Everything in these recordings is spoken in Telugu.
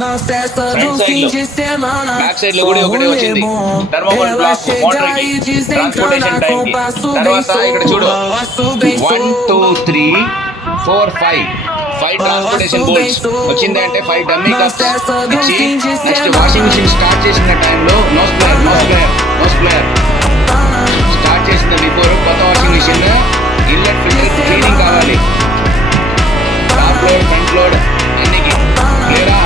ఫ్రంట్ సైడ్ లో బ్యాక్ సైడ్ లో కూడా ఒకటి వచ్చింది థర్మోకోల్ బ్లాక్ మోటార్కి ట్రాన్స్పోర్టేషన్ టైం కి. తర్వాత ఇక్కడ చూడు 1 2 3 4 5 ట్రాన్స్పోర్టేషన్ బోల్ట్స్ వచ్చింది అంటే 5 డమ్మీ కప్స్ ఇచ్చి నెక్స్ట్ వాషింగ్ మిషన్ స్టార్ట్ చేసిన టైంలో నో స్ప్లేయర్ స్టార్ట్ చేసిన బిఫోర్ కొత్త washing machine inlet filter cleaning కావాలి. టాప్ లోడ్ ఫ్రంట్ లోడ్ అన్నికి క్లియరా.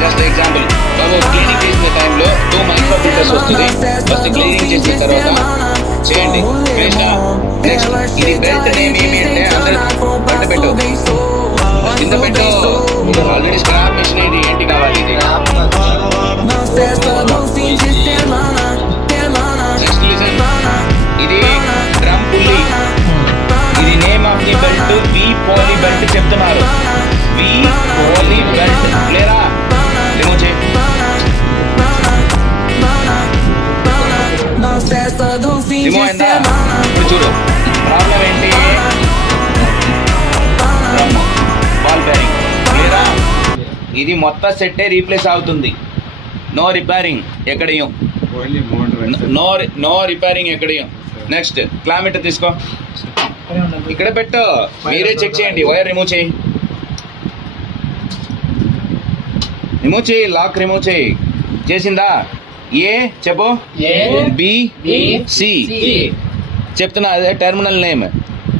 జస్ట్ ఎగ్జాంపుల్ బాబు క్లీనింగ్ చేసిన టైంలో 2 మైక్రో ఫిల్టర్స్ వస్తుంది. ఫస్ట్ క్లీనింగ్ చేసిన తర్వాత చేయండి. నెక్స్ట్ ఇది బెల్ట్ నేమ్ ఏమి అంటే అందరూ బట్ట పెట్టు కింద పెట్టు. ఆల్రెడీ స్క్రాప్ మిషన్ ఇది ఏంటి కావాలి ఇది. నెక్స్ట్ లిసన్ ఇది డ్రమ్ పుల్లీ. ఇది name of the belt V poly belt చెప్తున్నారు. వి పోలీ బెల్ట్ క్లియరా. రిమూవ్ చేయి. రిమూవ్ అయిందా? ఇప్పుడు చూడు ప్రాబ్లం ఏంటి. బాల్ బేరింగ్ క్లియరా. ఇది మొత్తం సెట్టే రీప్లేస్ అవుతుంది. నో రిపేరింగ్ ఎక్కడేయం. నో రిపేరింగ్ ఎక్కడేయం. నెక్స్ట్ క్లామీటర్ తీసుకో ఇక్కడ పెట్టు. మీరే చెక్ చేయండి. వైర్ రిమూవ్ చేయి. లాక్ రిమూవ్ చేయి. చేసిందా? ఏ చెప్పు. బి సి చెప్తున్నా అదే టెర్మినల్ నేమ్.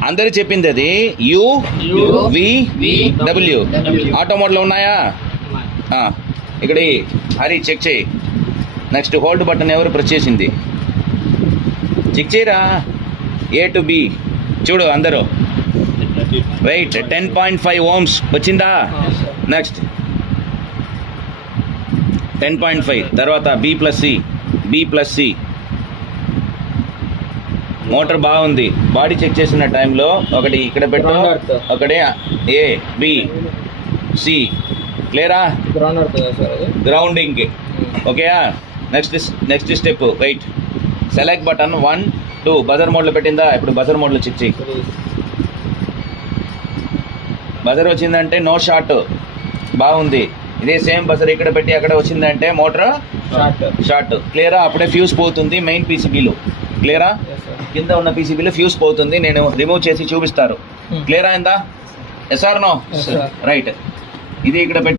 అందరు చెప్పింది అది యు వి డబ్ల్యూ. ఆటో మోడ్లో ఉన్నాయా? ఇక్కడ హరి చెక్ చేయి. నెక్స్ట్ హోల్డ్ బటన్ ఎవరు ప్రెస్ చేసింది చెక్ చేయరా. ఏ టు బి చూడు అందరూ. వెయిట్ 10.5 ohms వచ్చిందా? నెక్స్ట్ 10.5 తర్వాత బి ప్లస్ సి. మోటార్ బాగుంది. బాడీ చెక్ చేసిన టైంలో ఒకటి ఇక్కడ పెట్టు, ఒకటి ఏ బి సి క్లియరా. గ్రౌండింగ్ ఓకేయా. Next step wait select button 1 2 buzzer మోడ్లో పెట్టిందా? ఇప్పుడు బజర్ మోడ్లో చెక్ చేయి. బజర్ వచ్చిందంటే నో షార్ట్ బాగుంది. ఇదే సేమ్ బజర్ ఇక్కడ పెట్టి అక్కడ వచ్చిందంటే మోటార్ షార్ట్ క్లియరా. అప్పుడే ఫ్యూజ్ పోతుంది మెయిన్ పీసీబీలో క్లియరా. కింద ఉన్న పీసీబీలో ఫ్యూజ్ పోతుంది. నేను రిమూవ్ చేసి చూపిస్తారు. క్లియర్ అయిందా? Yes or no? రైట్. ఇది ఇక్కడ పెట్టి